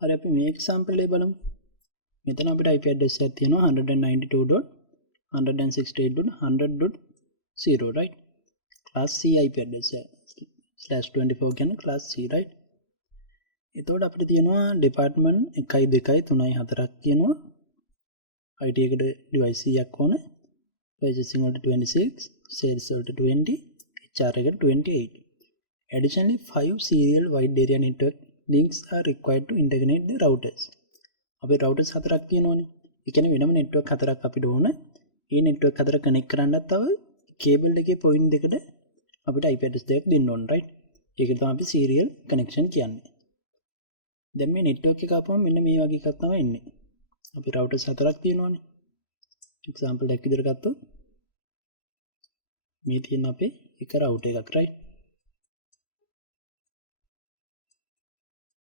හරි අපි මේ එක්සැම්පල් එක බලමු. මෙතන අපිට IP address එකක් තියෙනවා 192.168.100.0 right. class C IP address එක /24 කියන්නේ class C right. එතකොට අපිට තියෙනවා department 1 2 3 4ක් තියෙනවා. IT එකට device 100ක් ඕනේ. purchasing වලට 26, sales වලට 20, HR එකට 28. Additionally 5 serial wide area network links are required to integrate the routers. අපේ routers 4ක් තියෙනවානේ. ඒ කියන්නේ වෙනම network 4ක් අපිට ඕන. මේ network 4 connect කරන්නත් තව cable එකේ point දෙකට අපිට IP address දෙකක් දෙන්න ඕන right. ඒකට තමයි අපි serial connection කියන්නේ. දැන් මේ network එක ආපුවම මෙන්න මේ වගේ එකක් තමයි එන්නේ. අපි routers 4ක් තියෙනවානේ. example එකක් විදිහට ගත්තොත් මේ තියෙන අපේ එක router එකක් right.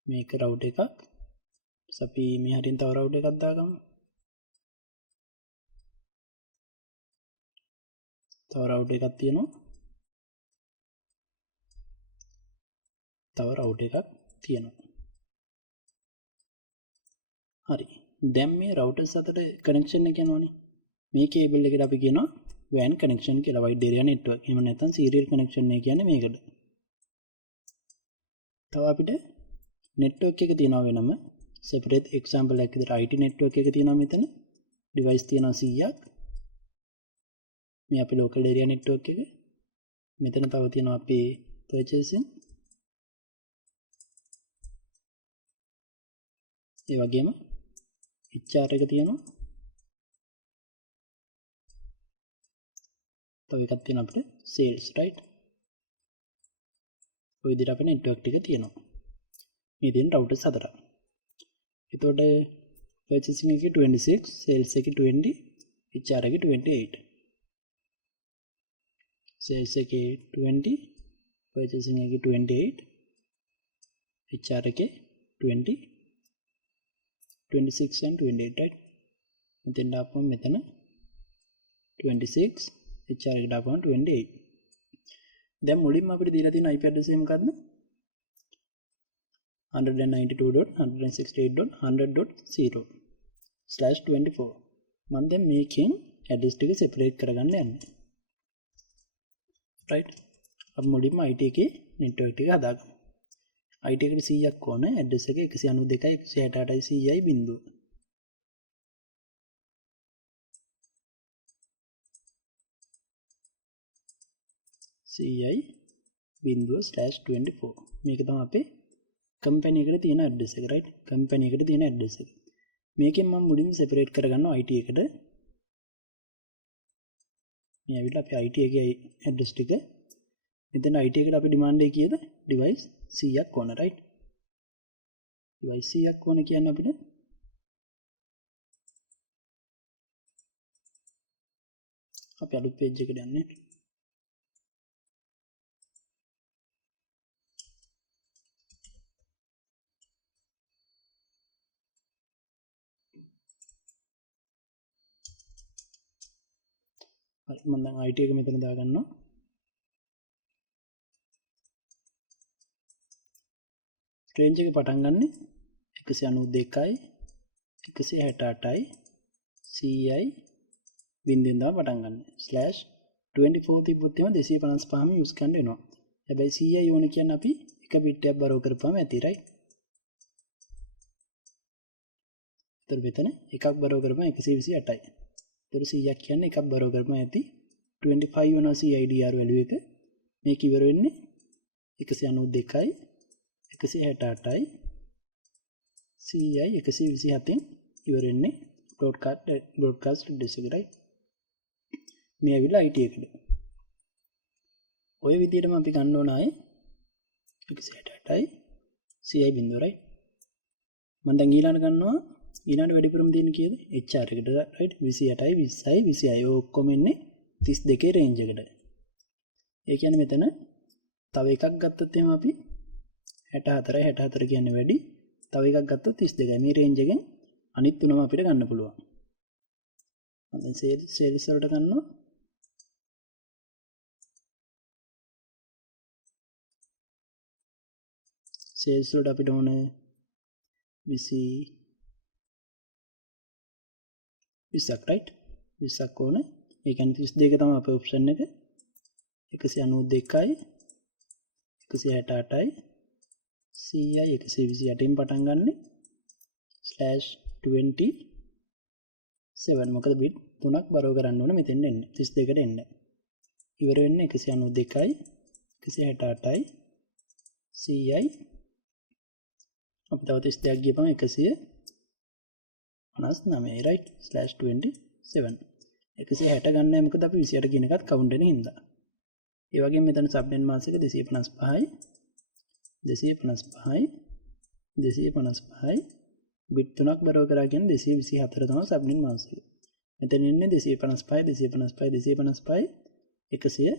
මේක router එකක්. අපි මේ හරින් තව router එකක් දාගමු. තව router එකක් තියෙනවා. තව router එකක් තියෙනවා. හරි. දැන් මේ routers අතර connection එක යනවානේ. මේ cable එකට අපි කියනවා WAN connection කියලා wide area network. එහෙම නැත්නම් serial connection එක කියන්නේ මේකට. තව අපිට network එක තියෙනවා වෙනම separate example එකක් විදිහට IT network එක තියෙනවා මෙතන. device තියෙනවා 100ක්. මේ අපේ local area network එක. මෙතන තව තියෙනවා අපේ purchasing. ඒ වගේම HR එක තියෙනවා. තව එකක් තියෙනවා අපිට sales right. ඔය විදිහට අපේ network ටික තියෙනවා. මේ තියෙන routers 4ක්. එතකොට purchasing එකේ 26, sales එකේ 20, HR එකේ 28. sales එකේ 20, purchasing එකේ 28, HR එකේ 20, 26 and 28 right. මෙතෙන් දාපුවම මෙතන 26, HR එකට දාපුවම 28. දැන් මුලින්ම අපිට දීලා තියෙන IP address එක මොකද්ද? 192.168.100.0/24. මම දැන් මේකෙන් address ටික separate කරගන්න යන්නේ. right. අපි මුලින්ම IT එකේ network ටික හදාගමු. IT එකට 100ක් ඕන. address එක 192.168.100.0. ./24 මේක තමයි අපේ company එකට තියෙන address එක right. company එකට තියෙන address එක. මේකෙන් මම මුලින්ම separate කරගන්නවා IT එකට. මේ ඇවිල්ලා අපි IT එකේ address ටික මෙතන IT එකට අපි demand එක කීයද? device 100ක් ඕන right. device 100ක් ඕන කියන්නේ අපිට අපි අලුත් page එකට යන්නේ. හරි මම දැන් IT එක මෙතන දාගන්නවා. range එක පටන් ගන්නෙ 192යි 168යි CI බින්දුවෙන් තමයි පටන් ගන්න. /24 තිබ්බොත් එම 255ම යූස් කරන්න වෙනවා. හැබැයි CI ඕන කියන්නේ අපි එක බිට් එකක් බරෝ කරපුවාම ඇති right. ඒතර මෙතන එකක් බරෝ කරපුවාම 128යි. ඒතර 100ක් කියන්නේ එකක් බරෝ කරපුවාම ඇති 25 වෙනවා CIDR value එක. මේක ඉවර වෙන්නේ 192යි 168යි CI 127න් ඉවර වෙන්නේ broadcast address එක right. මේ ඇවිල්ලා IT එකට. ඔය විදිහටම අපි ගන්න ඕන ආයේ 168යි CI බිඳුව right. මම දැන් ඊළඟට ගන්නවා ඊළඟට වැඩිපුරම තියෙන කීයද? HR එකට right 28යි 20යි 20යි ඔක්කොම එන්නේ 32 range එකට. ඒ කියන්නේ මෙතන තව එකක් ගත්තොත් එහෙම අපි 64යි 64 කියන්නේ වැඩි. තව එකක් ගත්තොත් 32යි. මේ range එකෙන් අනිත් තුනම අපිට ගන්න පුළුවන්. මම දැන් sales වලට ගන්නවා. sales වලට අපිට ඕනේ 20ක් right 20ක් ඕනේ ඒ කියන්නේ 32 තමයි අපේ ඔප්ෂන් එක 192යි 168යි 100යි 128න් පටන් ගන්න /27 මොකද බිට් 3ක් බරව කරන්න ඕනේ මෙතෙන් එන්න 32ට එන්න ඉවර වෙන්නේ 192යි 168යි 100යි අපි තව 32ක් ගියපම 159 right /27 160 ගන්නෑ මොකද අපි 28 කියන එකත් කවුන්ට් වෙන හින්දා ඒ වගේම මෙතන සබ්නෙට් මාස් එක 255යි 255යි 255යි බිට් 3ක් බරව කරා කියන්නේ 224 තමයි සබ්නෙට් මාස් එක මෙතන ඉන්නේ 255 255 255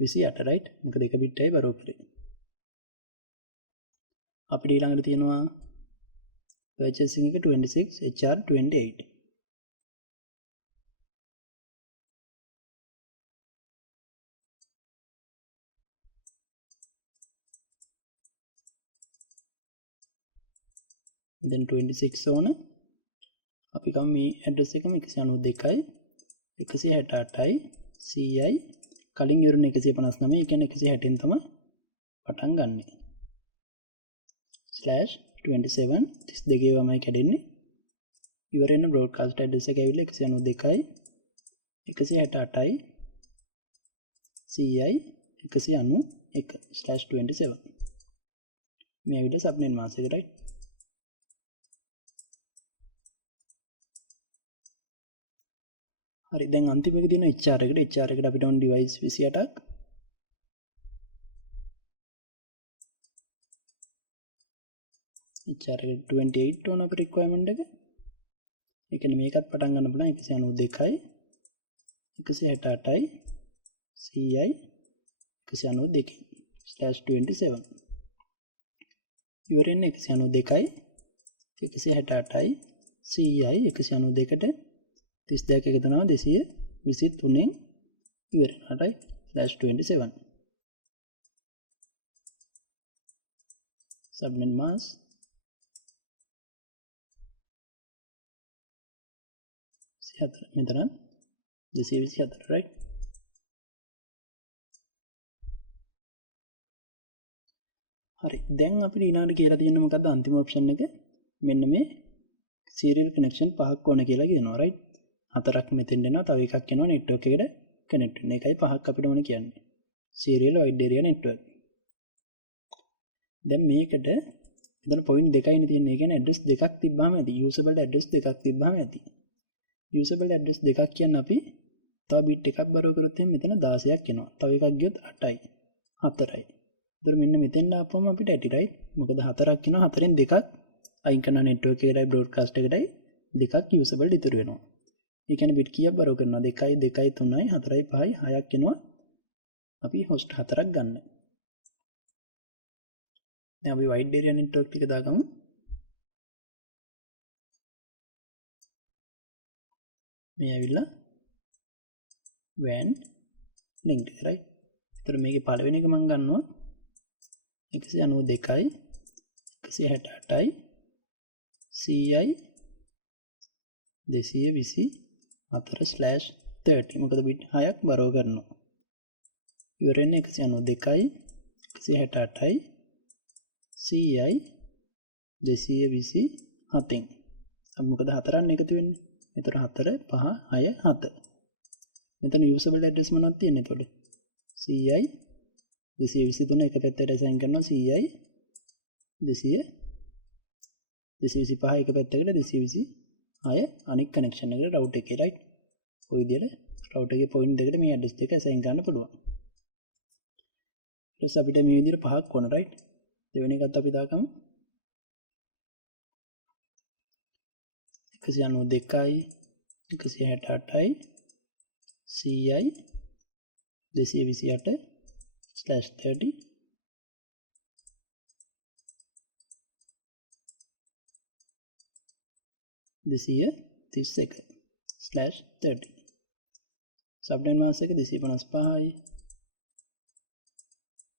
128 right මොකද එක බිට් එකයි බරව කරේ අපිට ඊළඟට තියෙනවා purchasing එක 26 HR 28 then 26 ඕන අපි කම මේ ඇඩ්‍රස් එකම 192යි 168යි 100යි කලින් ඉවරන 159 ඒ කියන්නේ 160න් තමයි පටන් ගන්නෙ /27 32 වමයි කැඩෙන්නේ ඉවර වෙන බ්‍රෝඩ්කාස්ට් ඇඩ්‍රස් එක ඇවිල්ලා 192යි 168යි 100යි 191 /27 මේ ඇවිල්ලා සබ්නෙට් මාස් එක right හරි දැන් අන්තිම එක තියෙන HR එකට අපිට on device 28ක් HR එක 28 ඕන අපේ requirement එක ඒ කියන්නේ මේකත් පටන් ගන්න පුළුවන් 192යි 168යි 100යි 192 /27 ඉවරෙන්නේ 192යි 168යි 100යි 192ට 32ක එකතු වෙනවා 223න් ඉවර වෙනවා /27 subnet mask මෙතන 224 right හරි දැන් අපිට ඊළඟට කියලා තියෙන්නේ මොකද්ද අන්තිම ඔප්ෂන් එක මෙන්න මේ serial connection පහක් ඕන කියලා කියනවා right හතරක් මෙතෙන් එනවා තව එකක් එනවා network එකට connect වෙන එකයි පහක් අපිට ඕන කියන්නේ serial wide area network දැන් මේකට මෙතන point දෙකයිනේ තියෙන්නේ ඒ කියන්නේ address දෙකක් තිබ්බාම ඇති usable address දෙකක් තිබ්බාම ඇති usable address දෙකක් කියන්නේ අපි තව bit එකක් බරව කරොත් මෙතන 16ක් එනවා තව එකක් ගියොත් 8යි 4යි ඒතර මෙන්න මෙතෙන් ආපුවම අපිට ඇති right මොකද 4ක් එනවා 4න් දෙකක් අයින් කරන network එකටයි broadcast එකටයි දෙකක් usable ඉතුරු වෙනවා ඒ කියන්නේ bit කීයක් බරව කරනවා 2යි 2යි 3යි 4යි 5යි 6ක් එනවා අපි host 4ක් ගන්න දැන් අපි wide area network ටික දාගමු මේ ඇවිල්ලා WAN link right ඒතර මේකේ පළවෙනි එක මම ගන්නවා 192යි 168යි 100යි 224/30 මොකද bit 6ක් බරව කරනවා ඉවර වෙන්නේ 192යි 168යි 100යි 227න් අපි මොකද හතරන් එකතු වෙන්නේ එතකොට 4 5 6 7 මෙතන usable address මොනවද තියෙන්නේ එතකොට 100යි 223 එක පැත්තට assign කරනවා 100යි 225 එක පැත්තකට 226 අනික් connection එකට router එකේ right ඔය විදිහට router එකේ point දෙකට මේ address දෙක assign කරන්න පුළුවන් ඊට පස්සේ අපිට මේ විදිහට පහක් ඕන right දෙවෙනි එකත් අපි දාගමු 192යි 168යි 100යි 228/30 231/30 subnet mask එක 255යි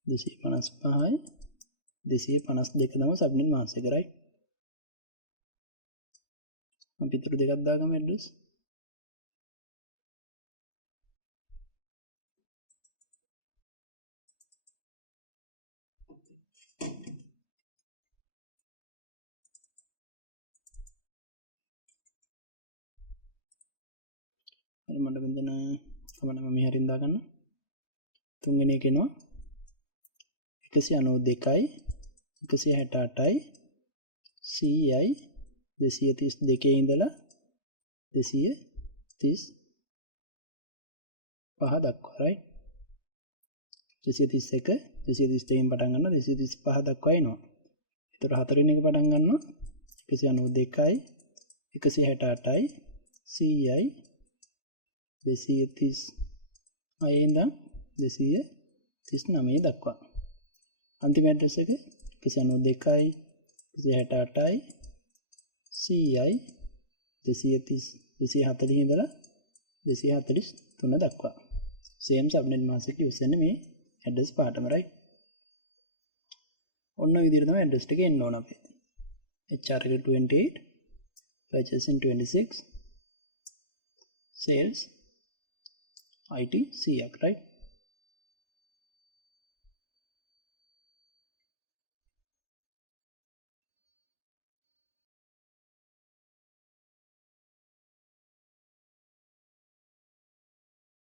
252යි 252 තමයි subnet mask එක right අපි ඉතුරු දෙකක් දාගමු ඇඩ්‍රස්. හරි මට මෙතන කමන්න මම මෙහරින් දාගන්න. තුන්වෙනි එක එනවා 192යි 168යි 100යි 232 ඉඳලා 235 දක්වා right 231 232 පටන් ගන්නවා 235 දක්වා එනවා. ඒතර හතරවෙනි එක පටන් ගන්නවා 192යි 168යි 100යි 236 ඉඳන් 239 දක්වා. අන්තිම ඇඩ්‍රස් එක 192යි 168යි 100යි 240 ඉඳලා 243 දක්වා. same subnet mask එක use වෙන්නේ මේ address පාටම right. ඔන්න විදිහට තමයි address ටික එන්න ඕන අපේ. HR එක 28 purchasing 26 sales IT 100ක් right.